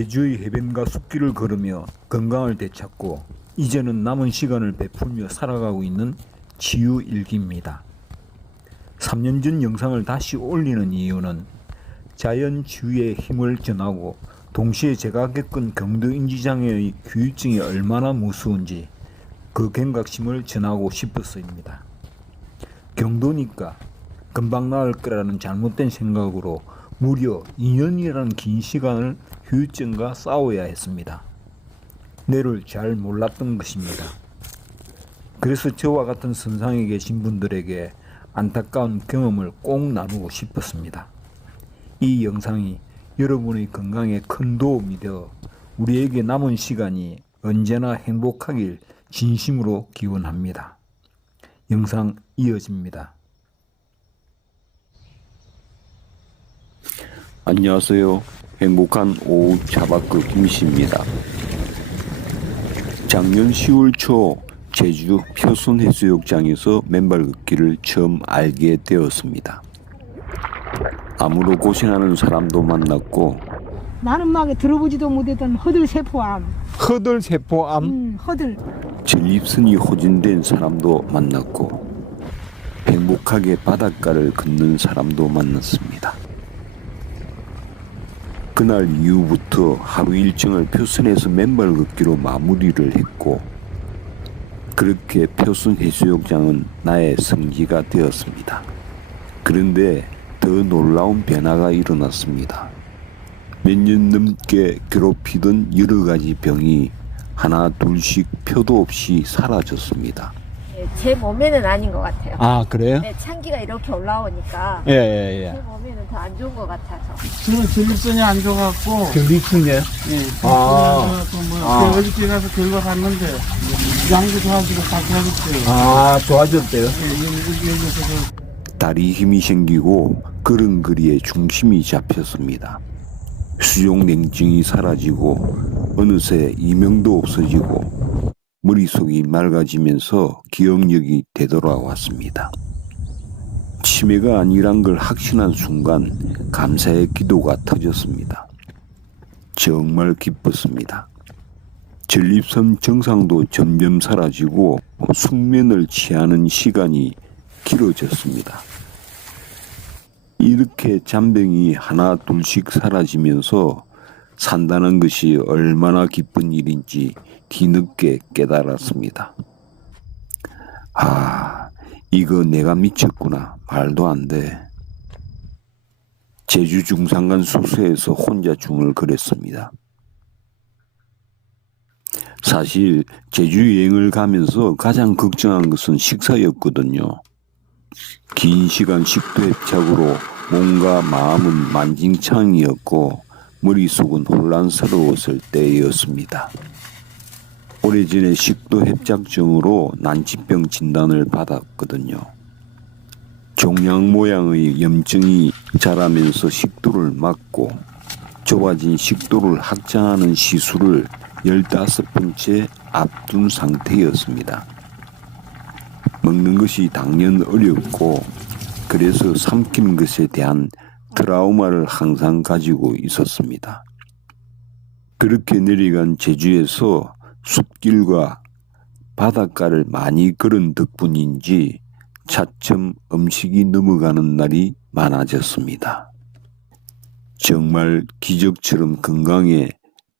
제주의 해변과 숲길을 걸으며 건강을 되찾고 이제는 남은 시간을 베풀며 살아가고 있는 치유일기입니다. 3년 전 영상을 다시 올리는 이유는 자연치유의 힘을 전하고 동시에 제가 겪은 경도인지장애의 후유증이 얼마나 무서운지 그 경각심을 전하고 싶어서입니다. 경도니까 금방 나을 거라는 잘못된 생각으로 무려 2년이라는 긴 시간을 후유증과 싸워야 했습니다. 뇌를 잘 몰랐던 것입니다. 그래서 저와 같은 선상에 계신 분들에게 안타까운 경험을 꼭 나누고 싶었습니다. 이 영상이 여러분의 건강에 큰 도움이 되어 우리에게 남은 시간이 언제나 행복하길 진심으로 기원합니다. 영상 이어집니다. 안녕하세요. 행복한 오후 차박그 김씨입니다. 작년 10월 초 제주 표순해수욕장에서 맨발 걷기를 처음 알게 되었습니다. 암으로 고생하는 사람도 만났고 나는 막 들어보지도 못했던 허들세포암. 허들세포암? 허들. 전립선이 호전된 사람도 만났고 행복하게 바닷가를 걷는 사람도 만났습니다. 그날 이후부터 하루 일정을 표순에서 맨발 걷기로 마무리를 했고 그렇게 표순해수욕장은 나의 성지가 되었습니다. 그런데 더 놀라운 변화가 일어났습니다. 몇 년 넘게 괴롭히던 여러 가지 병이 하나 둘씩 표도 없이 사라졌습니다. 제 몸에는 아닌 것 같아요. 아, 그래요? 네, 찬기가 이렇게 올라오니까 예. 제 몸에는 더 안 좋은 것 같아서. 저는 전립선이 안 좋아갖고, 전립선이요? 예, 아. 어저께 가서 결과 갔는데, 양도 좋아지고 다 좋아졌어요. 아, 좋아졌대요? 여기서 다리 힘이 생기고 걸음걸이에 중심이 잡혔습니다. 수족냉증이 사라지고 어느새 이명도 없어지고 머릿속이 맑아지면서 기억력이 되돌아왔습니다. 치매가 아니란 걸 확신한 순간 감사의 기도가 터졌습니다. 정말 기뻤습니다. 전립선 증상도 점점 사라지고 숙면을 취하는 시간이 길어졌습니다. 이렇게 잔병이 하나 둘씩 사라지면서 산다는 것이 얼마나 기쁜 일인지 뒤늦게 깨달았습니다. 아, 이거 내가 미쳤구나. 말도 안 돼. 제주 중산간 숙소에서 혼자 중을 그렸습니다. 사실 제주 여행을 가면서 가장 걱정한 것은 식사였거든요. 긴 시간 식도 협착으로 몸과 마음은 만진창이었고 머릿속은 혼란스러웠을 때였습니다. 오래전에 식도 협착증으로 난치병 진단을 받았거든요. 종양 모양의 염증이 자라면서 식도를 막고 좁아진 식도를 확장하는 시술을 15번째 앞둔 상태였습니다. 먹는 것이 당연 어렵고 그래서 삼키는 것에 대한 트라우마를 항상 가지고 있었습니다. 그렇게 내려간 제주에서 숲길과 바닷가를 많이 걸은 덕분인지 차츰 음식이 넘어가는 날이 많아졌습니다. 정말 기적처럼 건강에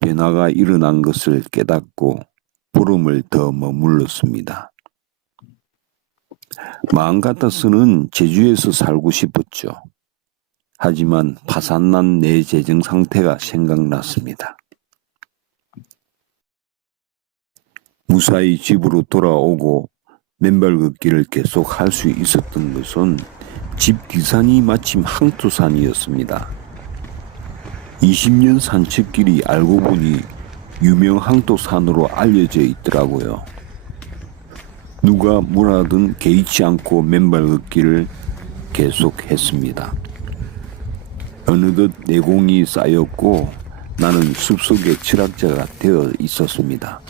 변화가 일어난 것을 깨닫고 보름을 더 머물렀습니다. 마음 같아서는 제주에서 살고 싶었죠. 하지만 파산난 내 재정 상태가 생각났습니다. 무사히 집으로 돌아오고 맨발 걷기를 계속 할 수 있었던 것은 집 뒤산이 마침 항토산이었습니다. 20년 산책길이 알고 보니 유명 항토산으로 알려져 있더라고요. 누가 뭐라든 개의치 않고 맨발 걷기를 계속했습니다. 어느덧 내공이 쌓였고 나는 숲속의 철학자가 되어 있었습니다.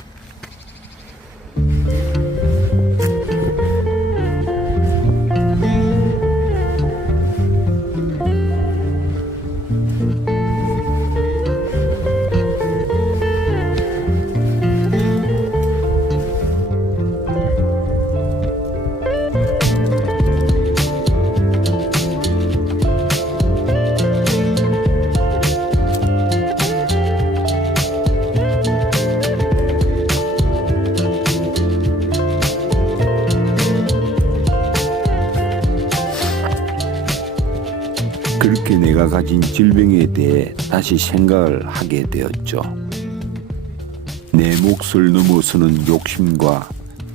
제가 가진 질병에 대해 다시 생각을 하게 되었죠. 내 몫을 넘어서는 욕심과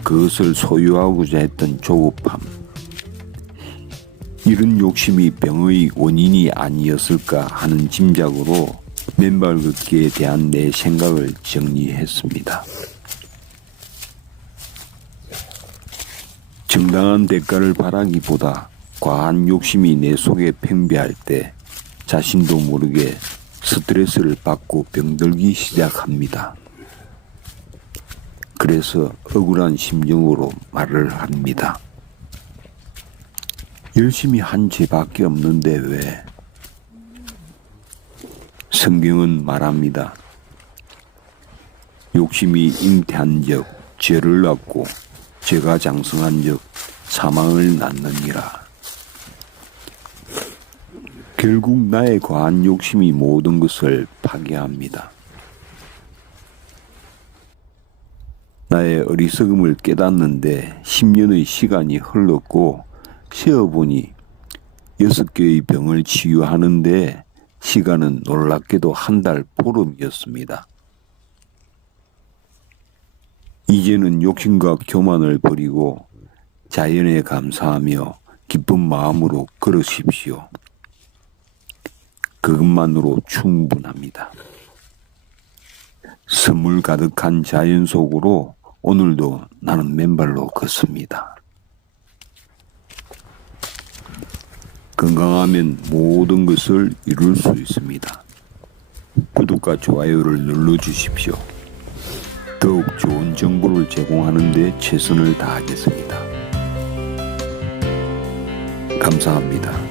그것을 소유하고자 했던 조급함. 이런 욕심이 병의 원인이 아니었을까 하는 짐작으로 맨발 걷기에 대한 내 생각을 정리했습니다. 정당한 대가를 바라기보다 과한 욕심이 내 속에 팽배할 때 자신도 모르게 스트레스를 받고 병들기 시작합니다. 그래서 억울한 심정으로 말을 합니다. 열심히 한 죄밖에 없는데 왜? 성경은 말합니다. 욕심이 잉태한 적 죄를 낳고 죄가 장성한 적 사망을 낳느니라. 결국 나의 과한 욕심이 모든 것을 파괴합니다. 나의 어리석음을 깨닫는데 10년의 시간이 흘렀고 세어보니 6개의 병을 치유하는데 시간은 놀랍게도 한 달 보름이었습니다. 이제는 욕심과 교만을 버리고 자연에 감사하며 기쁜 마음으로 걸으십시오. 그것만으로 충분합니다. 선물 가득한 자연 속으로 오늘도 나는 맨발로 걷습니다. 건강하면 모든 것을 이룰 수 있습니다. 구독과 좋아요를 눌러주십시오. 더욱 좋은 정보를 제공하는 데 최선을 다하겠습니다. 감사합니다.